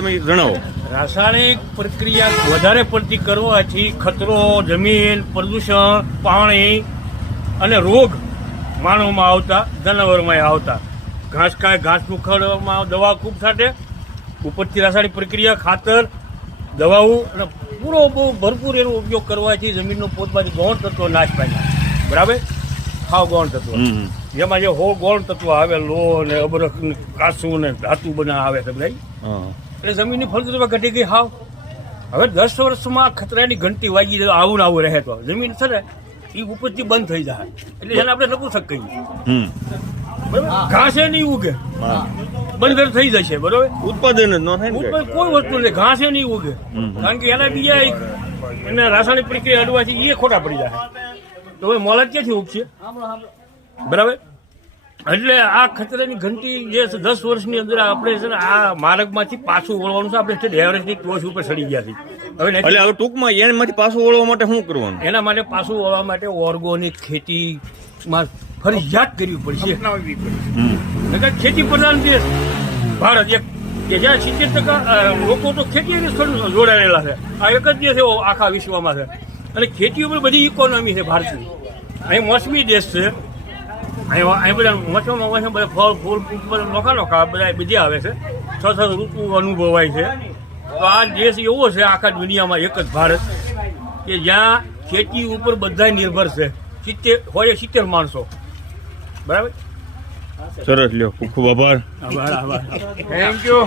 તમે જણાવો. રાસાયણિક પ્રક્રિયા વધારે પડતી કરવાથી ખતરો, જમીન, પ્રદૂષણ, પાણી અને રોગ માનવમાં આવતા, જનાવરમાં આવતા. ઘાસનું ખડમાં દવા ખૂબ છાંટે, ઉપરથી રાસાયણિક પ્રક્રિયા, ખાતર, દવાઓ અને પૂરો બહુ ભરપૂર એનો ઉપયોગ કરવાથી જમીનનો પોતમાંથી ગૌણ તત્વો નાશ પામ્યા. બરાબર? હાવ ગૌણ તત્વો, જેમાં જે ગૌણ તત્વો આવે, લો ને અબરખ ને કાસું ને ધાતુ બના આવે છે બધા, એટલે જમીનની ફળદ્રુપતા ઘટી ગઈ હાવ. હવે 10 વર્ષમાં ખતરાની ઘંટી વાગી જાય, આવું ને આવું રહે તો જમીન છે ને એ ઉપરથી બંધ થઈ જાય, એટલે એને આપણે નપુસક કહીએ. બરાબર? ઘાસે નહીં ઉગે, બંધ થઈ જશે. બરોબર? ઉત્પાદન જ ન થાય ને કોઈ વસ્તુ નહીં, ઘાસે નહીં ઉગે, કારણ કે એના બીજા એને રાસાયણિક પ્રક્રિયા અડવાથી એ ખોટા પડી જાય, તો હવે મોલત ક્યાંથી ઉગશે? બરાબર? એટલે આ ખતરાની ઘંટી જે 10 વર્ષની અંદર આપણે છે ને આ માર્ગમાંથી પાછું વળવાનું છે. આપણે એવરેજની ટોચ ઉપર ચડી ગયા છીએ. હવે ટૂંકમાં એનામાંથી પાછું વળવા માટે શું કરવાનું? એના માટે પાછું વળવા માટે ઓર્ગોનિક ખેતીમાં ફરજિયાત કરવી પડશે. ખેતી પ્રધાન દેશ ભારત એક કે જ્યાં 70% લોકો તો ખેતી જોડાયેલા છે. આ એક જ દેશ એવો આખા વિશ્વમાં છે, અને ખેતી ઉપર બધી ઇકોનોમી છે ભારતની. અહીં મોસમી દેશ છે, અહીં બધા મોસમમાં બધા ફળ ફૂલ નોખા બધા બધી આવે છે, 6 ઋતુ અનુભવાય છે. તો આ દેશ એવો છે આખા દુનિયામાં એક જ ભારત કે જ્યાં ખેતી ઉપર બધા નિર્ભર છે. 70 માણસો. બરાબર? સરસ લ્યો, ખૂબ ખૂબ આભાર. આભાર. Thank you.